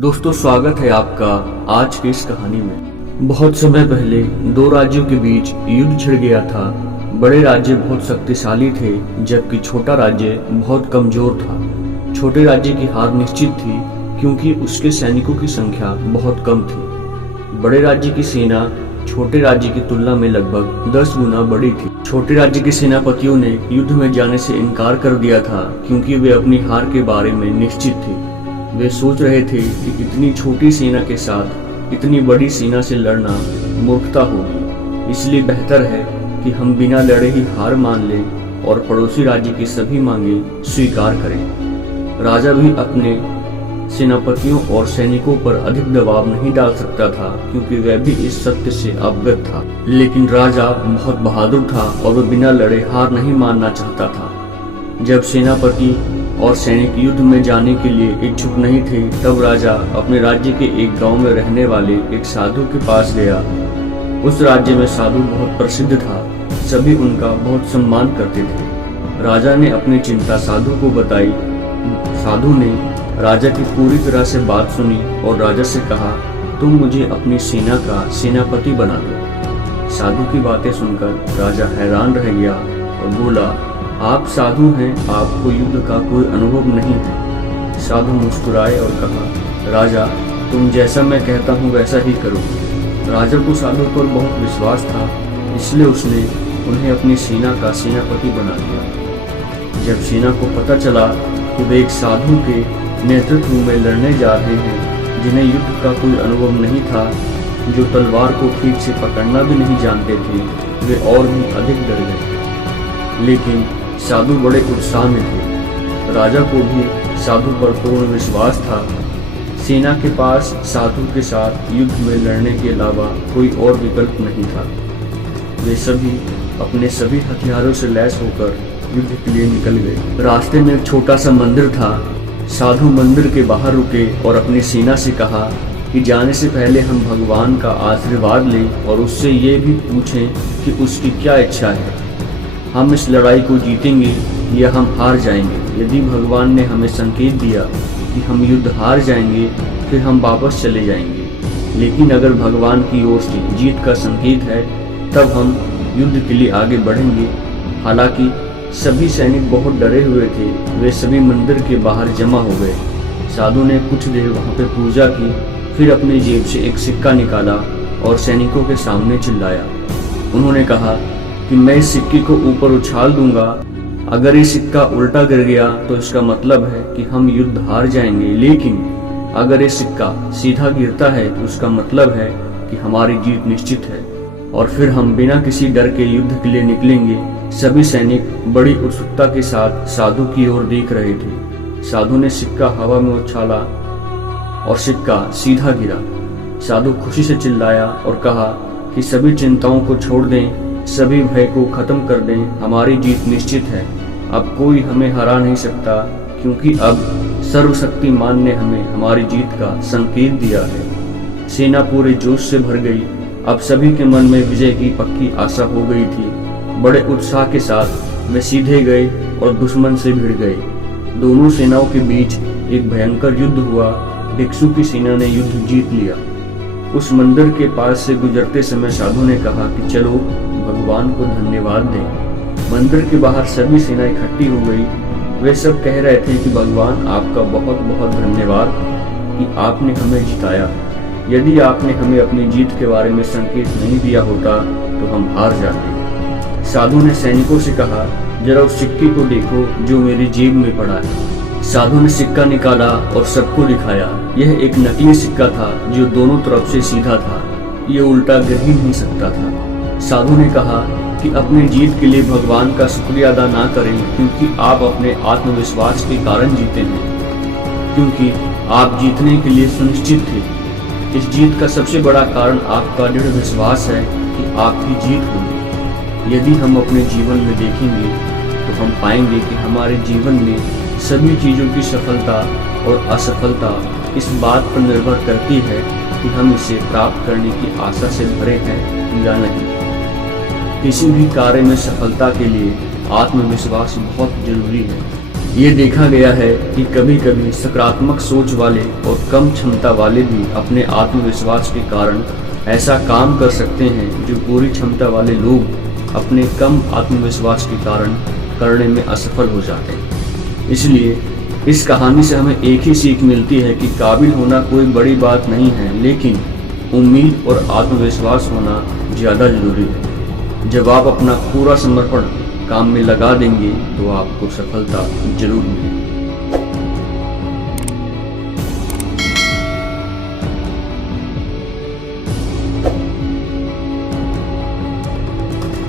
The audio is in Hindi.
दोस्तों, स्वागत है आपका आज की इस कहानी में। बहुत समय पहले दो राज्यों के बीच युद्ध छिड़ गया था। बड़े राज्य बहुत शक्तिशाली थे, जबकि छोटा राज्य बहुत कमजोर था। छोटे राज्य की हार निश्चित थी, क्योंकि उसके सैनिकों की संख्या बहुत कम थी। बड़े राज्य की सेना छोटे राज्य की तुलना में लगभग 10 गुना बड़ी थी। छोटे राज्य के सेनापतियों ने युद्ध में जाने से इनकार कर दिया था, क्योंकि वे अपनी हार के बारे में निश्चित थे। वे सोच रहे थे कि इतनी छोटी सेना के साथ इतनी बड़ी सेना से लड़ना मूर्खता होगी, इसलिए बेहतर है कि हम बिना लड़े ही हार मान लें और पड़ोसी राज्य की सभी मांगें स्वीकार करें। राजा भी अपने सेनापतियों और सैनिकों पर अधिक दबाव नहीं डाल सकता था, क्योंकि वह भी इस सत्य से अवगत था। लेकिन राजा बहुत बहादुर था और वह बिना लड़े हार नहीं मानना चाहता था। जब सेनापति और सैनिक युद्ध में जाने के लिए इच्छुक नहीं थे, तब राजा अपने राज्य के एक गांव में रहने वाले एक साधु के पास गया। उस राज्य में साधु बहुत प्रसिद्ध था, सभी उनका बहुत सम्मान करते थे। राजा ने अपनी चिंता साधु को बताई। साधु ने राजा की पूरी तरह से बात सुनी और राजा से कहा, तुम मुझे अपनी सेना का सेनापति बना दो। साधु की बातें सुनकर राजा हैरान रह गया और बोला, आप साधु हैं, आपको युद्ध का कोई अनुभव नहीं है। साधु मुस्कुराए और कहा, राजा तुम जैसा मैं कहता हूँ वैसा ही करो। राजा को साधु पर बहुत विश्वास था, इसलिए उसने उन्हें अपनी सेना का सेनापति बना दिया। जब सेना को पता चला कि वे एक साधु के नेतृत्व में लड़ने जा रहे हैं, जिन्हें युद्ध का कोई अनुभव नहीं था, जो तलवार को ठीक से पकड़ना भी नहीं जानते थे, वे और भी अधिक डर गए। लेकिन साधु बड़े उत्साह में थे। राजा को भी साधु पर पूर्ण विश्वास था। सेना के पास साधु के साथ युद्ध में लड़ने के अलावा कोई और विकल्प नहीं था। वे सभी अपने सभी हथियारों से लैस होकर युद्ध के लिए निकल गए। रास्ते में एक छोटा सा मंदिर था। साधु मंदिर के बाहर रुके और अपनी सेना से कहा कि जाने से पहले हम भगवान का आशीर्वाद लें और उससे ये भी पूछें कि उसकी क्या इच्छा है। हम इस लड़ाई को जीतेंगे या हम हार जाएंगे। यदि भगवान ने हमें संकेत दिया कि हम युद्ध हार जाएंगे, फिर हम वापस चले जाएंगे। लेकिन अगर भगवान की ओर से जीत का संकेत है, तब हम युद्ध के लिए आगे बढ़ेंगे। हालांकि सभी सैनिक बहुत डरे हुए थे। वे सभी मंदिर के बाहर जमा हो गए। साधु ने कुछ देर वहां पर पूजा की, फिर अपनी जेब से एक सिक्का निकाला और सैनिकों के सामने चिल्लाया। उन्होंने कहा कि मैं इस सिक्के को ऊपर उछाल दूंगा। अगर ये सिक्का उल्टा गिर गया तो इसका मतलब है कि हम युद्ध हार जाएंगे, लेकिन अगर ये सिक्का सीधा गिरता है तो उसका मतलब है कि हमारी जीत निश्चित है, और फिर हम बिना किसी डर के युद्ध के लिए निकलेंगे। सभी सैनिक बड़ी उत्सुकता के साथ साधु की ओर देख रहे थे। साधु ने सिक्का हवा में उछाला और सिक्का सीधा गिरा। साधु खुशी से चिल्लाया और कहा कि सभी चिंताओं को छोड़ दें, सभी भय को खत्म कर दें, हमारी जीत निश्चित है। अब कोई हमें हरा नहीं सकता, क्योंकि अब सर्वशक्तिमान ने हमें हमारी जीत का संकेत दिया है। सेना पूरे जोश से भर गई। अब सभी के मन में विजय की पक्की आशा हो गई थी। बड़े उत्साह के साथ वे सीधे गए और दुश्मन से भिड़ गए। दोनों सेनाओं के बीच एक भयंकर युद्ध हुआ। भिक्षु की सेना ने युद्ध जीत लिया। उस मंदिर के पास से गुजरते समय साधु ने कहा कि चलो भगवान को धन्यवाद दें। मंदिर के बाहर सभी सेना इकट्ठी हो गई। वे सब कह रहे थे कि भगवान आपका बहुत बहुत धन्यवाद कि आपने हमें जिताया। यदि आपने हमें अपनी जीत के बारे में संकेत नहीं दिया होता तो हम हार जाते। साधु ने सैनिकों से कहा, जरा उस सिक्के को देखो जो मेरी जेब में पड़ा है। साधु ने सिक्का निकाला और सबको दिखाया। यह एक नकली सिक्का था जो दोनों तरफ से सीधा था। यह उल्टा गिर ही नहीं सकता था। साधु ने कहा कि अपनी जीत के लिए भगवान का शुक्रिया अदा ना करें, क्योंकि आप अपने आत्मविश्वास के कारण जीते हैं, क्योंकि आप जीतने के लिए सुनिश्चित थे। इस जीत का सबसे बड़ा कारण आपका दृढ़ विश्वास है कि आपकी जीत होगी। यदि हम अपने जीवन में देखेंगे तो हम पाएंगे कि हमारे जीवन में सभी चीज़ों की सफलता और असफलता इस बात पर निर्भर करती है कि हम इसे प्राप्त करने की आशा से भरे हैं या नहीं। किसी भी कार्य में सफलता के लिए आत्मविश्वास बहुत जरूरी है। ये देखा गया है कि कभी कभी सकारात्मक सोच वाले और कम क्षमता वाले भी अपने आत्मविश्वास के कारण ऐसा काम कर सकते हैं जो पूरी क्षमता वाले लोग अपने कम आत्मविश्वास के कारण करने में असफल हो जाते हैं। इसलिए इस कहानी से हमें एक ही सीख मिलती है कि काबिल होना कोई बड़ी बात नहीं है, लेकिन उम्मीद और आत्मविश्वास होना ज़्यादा जरूरी है। जब आप अपना पूरा समर्पण काम में लगा देंगे तो आपको सफलता जरूर मिलेगी।